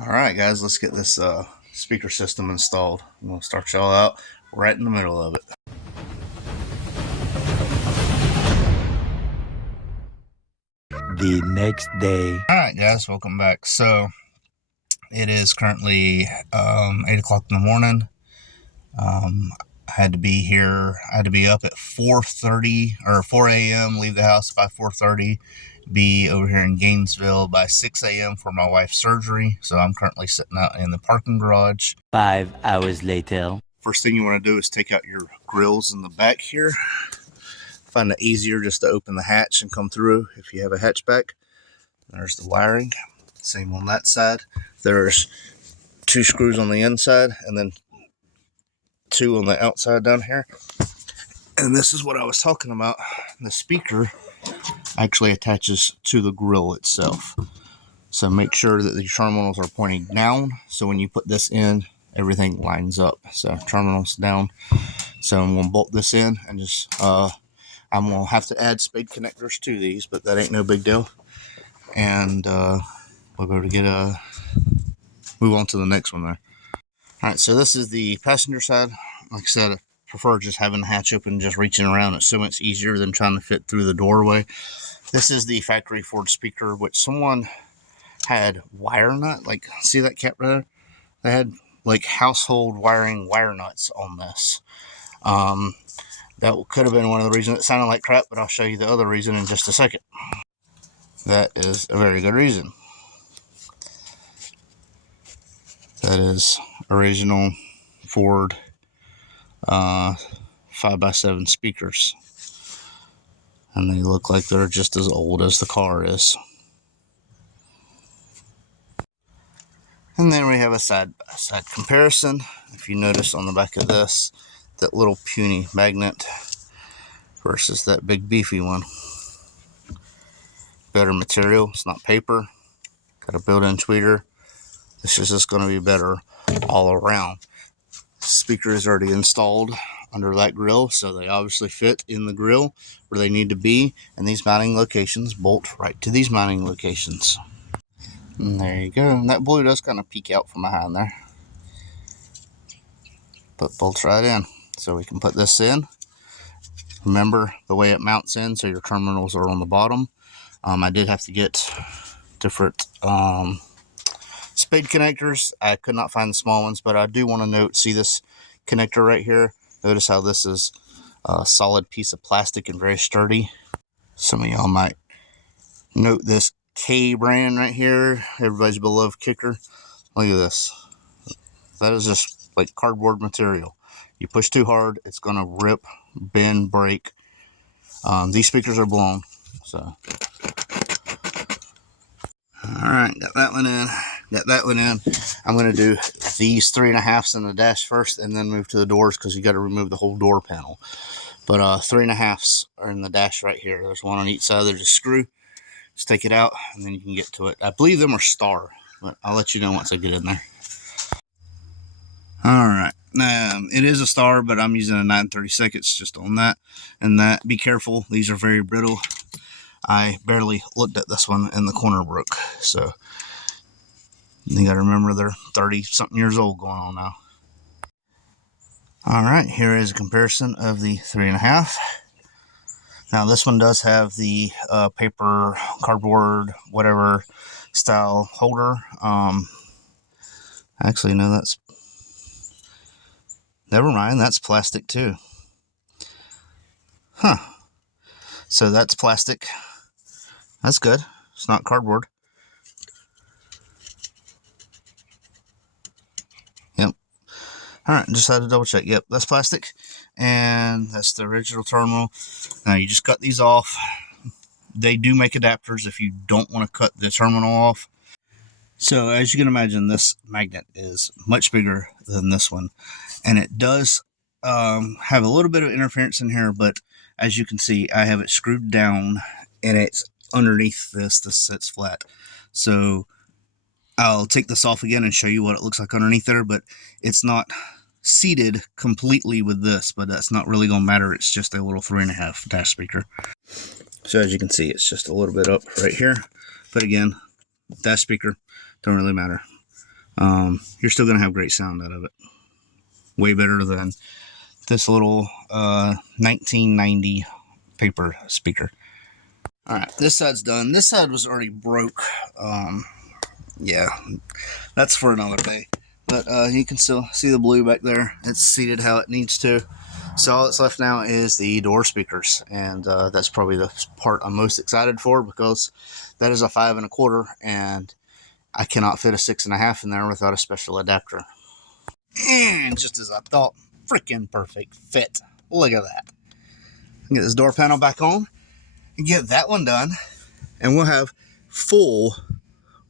Alright guys, let's get this speaker system installed. I'm going to start y'all out right in the middle of it. The next day. Alright guys, welcome back. So it is currently 8 o'clock in the morning. I had to be here, I had to be up at 4:30 or 4 a.m., leave the house by 4:30, be over here in Gainesville by 6 a.m. for my wife's surgery. So I'm currently sitting out in the parking garage. 5 hours later. First thing you want to do is take out your grills in the back here. Find it easier just to open the hatch and come through if you have a hatchback. There's the wiring. Same on that side. There's 2 screws on the inside and then 2 on the outside down here. And this is what I was talking about. The speaker actually attaches to the grill itself. So make sure that the terminals are pointing down. So when you put this in, everything lines up. So terminals down. So I'm going to bolt this in and just, I'm going to have to add spade connectors to these, but that ain't no big deal. And we'll go to move on to the next one there. Alright, so this is the passenger side. Like I said, I prefer just having the hatch open and just reaching around. It's so much easier than trying to fit through the doorway. This is the factory Ford speaker, which someone had wire nut. Like, see that cap right there? They had like household wiring wire nuts on this. That could have been one of the reasons it sounded like crap, but I'll show you the other reason in just a second. That is a very good reason. That is original Ford 5x7 speakers. And they look like they're just as old as the car is. And then we have a side-by-side comparison. If you notice on the back of this, that little puny magnet versus that big beefy one. Better material, it's not paper. Got a built-in tweeter. This is just going to be better all around. The speaker is already installed under that grill, so they obviously fit in the grill where they need to be, and these mounting locations bolt right to these mounting locations. And there you go. And that blue does kind of peek out from behind there, but bolts right in. So we can put this in. Remember the way it mounts in, so your terminals are on the bottom. I did have to get different spade connectors. I could not find the small ones, but I do want to note, see this connector right here? Notice how this is a solid piece of plastic and very sturdy. Some of y'all might note this K brand right here, everybody's beloved kicker. Look at this. That is just like cardboard material. You push too hard, it's going to rip, bend, break. These speakers are blown. So, alright, got that one in. Got that one in. I'm going to do these 3.5s in the dash first and then move to the doors because you got to remove the whole door panel. But 3.5s are in the dash right here. There's one on each side. There's a screw. Just take it out and then you can get to it. I believe them are star, but I'll let you know once I get in there. Alright, it is a star, but I'm using a 9/32 just on that. And that, be careful, these are very brittle. I barely looked at this one and the corner broke. So you gotta remember they're 30-something years old going on now. Alright, here is a comparison of the 3.5. Now this one does have the paper, cardboard, whatever style holder. Actually, no, that's... Never mind, that's plastic too. Huh. So that's plastic. That's good. It's not cardboard. Yep. Alright, just had to double check. Yep, that's plastic. And that's the original terminal. Now you just cut these off. They do make adapters if you don't want to cut the terminal off. So as you can imagine, this magnet is much bigger than this one. And it does have a little bit of interference in here, but as you can see, I have it screwed down and it's underneath this. This sits flat. So I'll take this off again and show you what it looks like underneath there, but it's not seated completely with this, but that's not really going to matter. It's just a little 3.5 dash speaker. So as you can see, it's just a little bit up right here. But again, dash speaker, don't really matter. you're still going to have great sound out of it. Way better than this little 1990 paper speaker. Alright, this side's done. This side was already broke. Yeah, that's for another day. But you can still see the blue back there. It's seated how it needs to. So all that's left now is the door speakers, and that's probably the part I'm most excited for, because that is a 5 1/4, and I cannot fit a 6 1/2 in there without a special adapter. And just as I thought, freaking perfect fit. Look at that. Get this door panel back on and get that one done, and we'll have full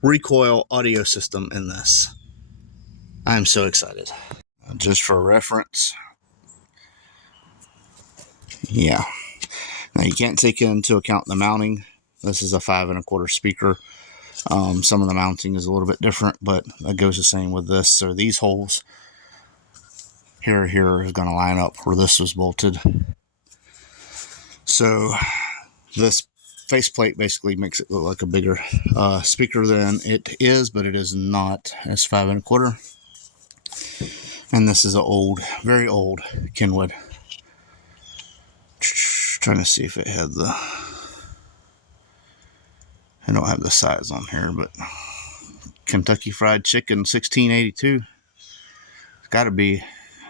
Recoil audio system in this. I'm so excited. Just for reference, yeah. Now you can't take into account the mounting. This is a 5 1/4 speaker. Some of the mounting is a little bit different, but that goes the same with this. So these holes here is going to line up where this was bolted. So this faceplate basically makes it look like a bigger speaker than it is, but it is not. It's 5 1/4. And this is an old, very old Kenwood. Trying to see if it had the... I don't have the size on here, but Kentucky Fried Chicken 1682. It's got to be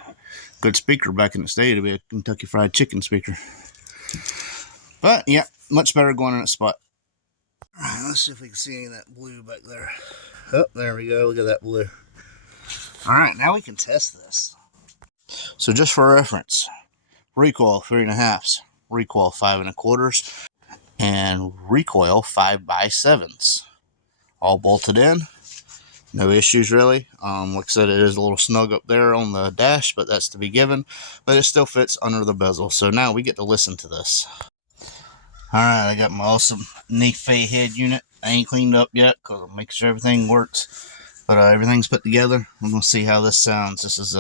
a good speaker back in the day to be a Kentucky Fried Chicken speaker. But yeah, much better going in a spot. Alright, let's see if we can see any of that blue back there. Oh, there we go. Look at that blue. Alright, now we can test this. So just for reference, Recoil 3 1/2s, Recoil 5 1/4s, and Recoil 5x7s. All bolted in. No issues really. Like I said, it is a little snug up there on the dash, but that's to be given. But it still fits under the bezel. So now we get to listen to this. Alright, I got my awesome Nife head unit. I ain't cleaned up yet because I'm making sure everything works. But everything's put together. I'm going to see how this sounds. This is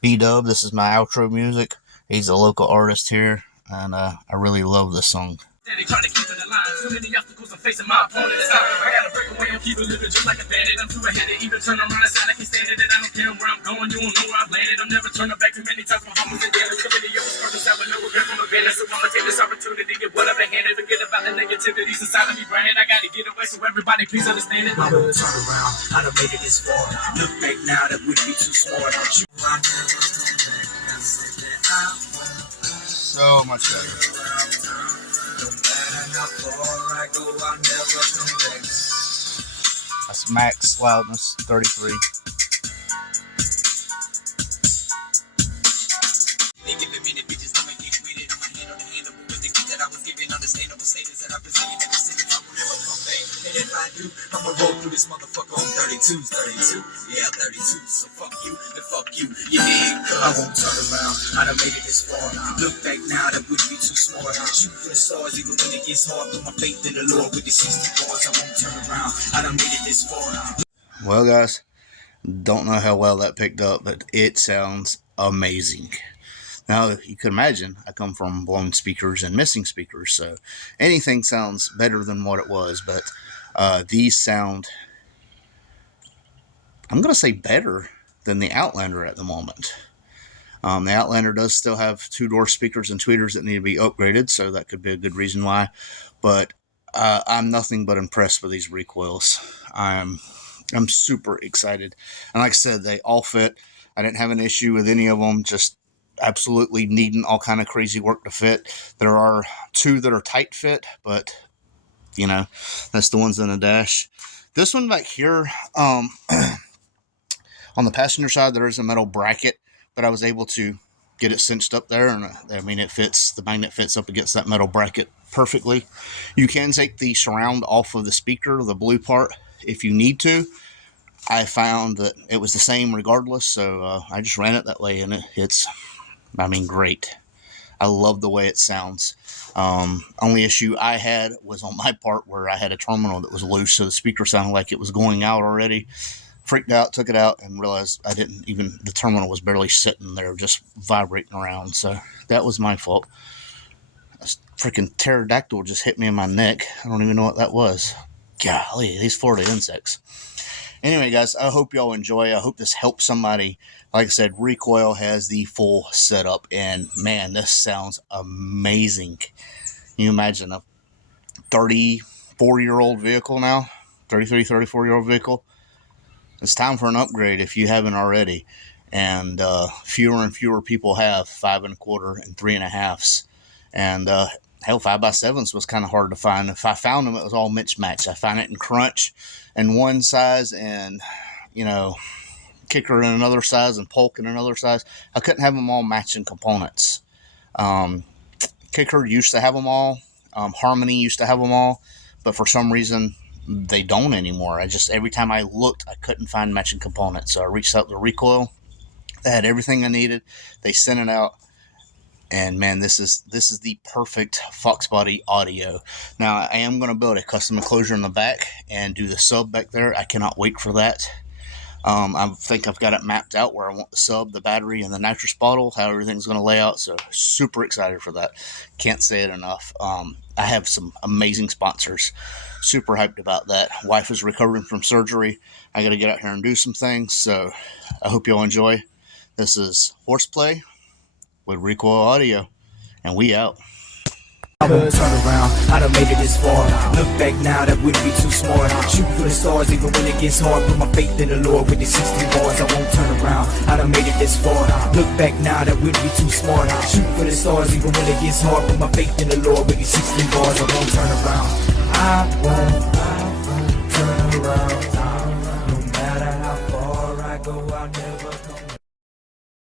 B-Dub. This is my outro music. He's a local artist here, and I really love this song. Steady trying to keep it alive. Too many obstacles I'm facing my opponent's time. I gotta break away and keep it living just like a bandit. I'm too ahead to even turn around and sound like he's standing. And I don't care where I'm going, you don't know where I've landed. I'm never turning back too many times. My humbles and dealers. Too many of us struggles out with no regret from a bandit. So I'ma take this opportunity, get whatever handed. Forget about the negativities inside of me, branded. I gotta get away so everybody please understand it. I won't turn around, I done made it this far. Look back now, that would be too smart. Don't you I never come back. I said that I won't. So much better. How far I go, I'll never come back. That's max loudness 33. They give a minute, bitches, I'ma get with it. I'ma handle the handleable with the gift that I was given. Understandable statements that I present in the sentence. I will never come back. And if I do, I'ma roll through this motherfucker on 32s, 32. Yeah, 32. So fuck you, and fuck you. You dig? I won't turn around. I done made it this far. Look back now, that would be too smart. Shoot for the stars, even when it gets hard. Put my faith in the Lord with the 60 bars. I won't turn around. I done made it this far. Well, guys, don't know how well that picked up, but it sounds amazing. Now, you can imagine, I come from blown speakers and missing speakers, so anything sounds better than what it was, but these sound, I'm going to say, better than the Outlander at the moment. The Outlander does still have 2-door speakers and tweeters that need to be upgraded, so that could be a good reason why, but I'm nothing but impressed with these Recoils. I'm super excited, and like I said, they all fit. I didn't have an issue with any of them, just absolutely needing all kind of crazy work to fit. There are 2 that are tight fit, but you know, that's the ones in the dash. This one back here, on the passenger side, there is a metal bracket, but I was able to get it cinched up there, and I mean, it fits, the magnet fits up against that metal bracket perfectly. You can take the surround off of the speaker, the blue part, if you need to. I found that it was the same regardless, so I just ran it that way, and it's, I mean, great. I love the way it sounds. Only issue I had was on my part where I had a terminal that was loose, so the speaker sounded like it was going out already. Freaked out, took it out, and realized I didn't even, the terminal was barely sitting there, just vibrating around, so that was my fault. A freaking pterodactyl just hit me in my neck. I don't even know what that was. Golly, these Florida insects. Anyway, guys, I hope y'all enjoy. I hope this helps somebody. Like I said, Recoil has the full setup, and man, this sounds amazing. Can you imagine a 34-year-old vehicle now? 33, 34-year-old vehicle? It's time for an upgrade if you haven't already. And fewer and fewer people have 5 1/4 and 3 1/2s. And hell, 5x7s was kind of hard to find. If I found them, it was all mismatched. I found it in crunch in one size, and kicker in another size, and polk in another size. I couldn't have them all matching components. Kicker used to have them all. Harmony used to have them all, but for some reason they don't anymore. Every time I looked, I couldn't find matching components. So I reached out to Recoil. They had everything I needed. They sent it out, and man, this is the perfect Fox body audio. Now I am going to build a custom enclosure in the back and do the sub back there. I cannot wait for that. I think I've got it mapped out where I want the sub, the battery, and the nitrous bottle, how everything's going to lay out. So super excited for that. Can't say it enough. I have some amazing sponsors. Super hyped about that. Wife is recovering from surgery. I got to get out here and do some things. So I hope y'all enjoy. This is Horseplay with Recoil Audio, and we out. Turn around, I done made it this far. Look back now, that wouldn't be too smart. Shoot for the stars even when it gets hard. Put my faith in the Lord with the 60 bars. I won't turn around, I done made it this far. Look back now, that wouldn't be too smart. Shoot for the stars even when it gets hard. Put my faith in the Lord with the 60 bars. I won't turn around. I won't turn around. No matter how far I go, I'll never